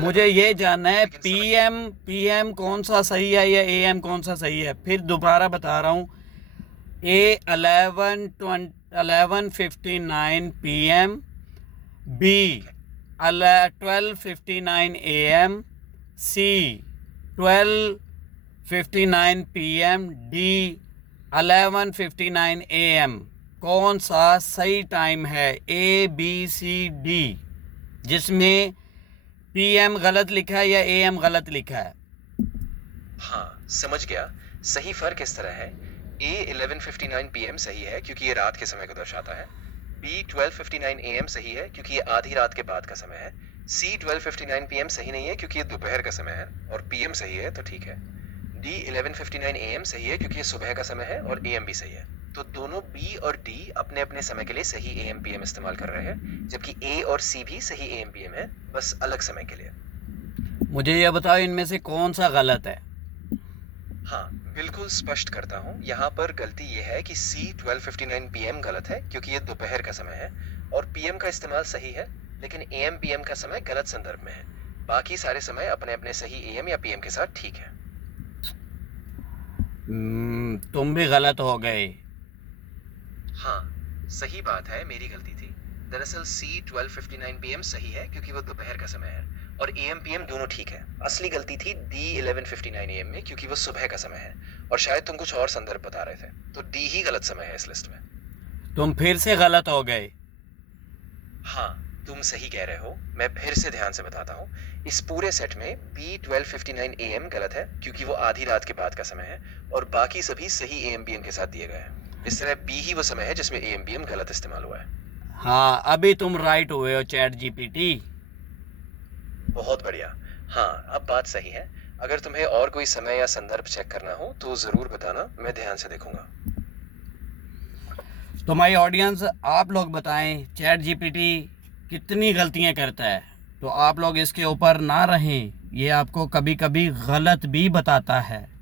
मुझे ये जानना है पीएम कौन सा सही है या एएम कौन सा सही है। फिर दोबारा बता रहा हूँ, A 11:59 PM, B 12:59 AM, C 12:59 PM, D 11:59 AM। कौन सा सही टाइम है, ए बी सी डी, जिसमें पीएम गलत लिखा है या एएम गलत लिखा है? हाँ, समझ गया। सही फर्क इस तरह है, ए 11:59 PM सही है क्योंकि ये रात के समय को दर्शाता है। बी 12:59 AM सही है क्योंकि ये आधी रात के बाद का समय है। सी 12:59 PM सही नहीं है क्योंकि ये दोपहर का समय है। और पीएम सही है तो ठीक है। डी 11:59 AM सही है क्योंकि ये सुबह का समय है और एएम भी सही है। तो दोनों बी और डी अपने अपने समय के लिए सही एएम पीएम इस्तेमाल कर रहे हैं, जबकि ए और सी भी सही एएम पीएम है, बस अलग समय के लिए। मुझे यह बताओ, इनमें से कौन सा गलत है? हाँ, बिल्कुल स्पष्ट करता हूँ। यहाँ पर गलती ये है कि सी 12:59 PM गलत है क्योंकि ये दोपहर का समय है, और पीएम का इस्तेमाल सही है, लेकिन एएम पीएम का समय गलत संदर्भ में है। बाकी सारे समय अपने अपने सही एएम या पीएम के साथ ठीक है। तुम भी गलत हो गए। हाँ, सही बात है, मेरी गलती थी। दरअसल सी 12:59 PM सही है क्योंकि वो दोपहर का समय है, और एएम पीएम दोनों ठीक है। असली गलती थी डी 11:59 AM में क्योंकि वो सुबह का समय है, और शायद तुम कुछ और संदर्भ बता रहे थे, तो डी ही गलत समय है इस लिस्ट में। तुम फिर से गलत हो गए। हाँ, तुम सही कह रहे हो। मैं फिर से ध्यान से बताता हूँ। इस पूरे सेट में बी 12:59 AM गलत है क्योंकि वो आधी रात के बाद का समय है, और बाकी सभी सही एएम पीएम के साथ दिए गए हैं। इस तरह बी ही वो समय है जिसमें एएम पीएम गलत इस्तेमाल हुआ है। हाँ, अभी तुम राइट हुए हो चैट जीपीटी। बहुत बढ़िया। हाँ, अब बात सही है। अगर तुम्हें और कोई समय या संदर्भ चेक करना हो तो जरूर बताना, मैं ध्यान से देखूंगा। तो माय ऑडियंस, आप लोग बताएं चैट जीपीटी कितनी गलतियां करता है। तो आप लोग इसके ऊपर ना रहें, ये आपको कभी कभी गलत भी बताता है।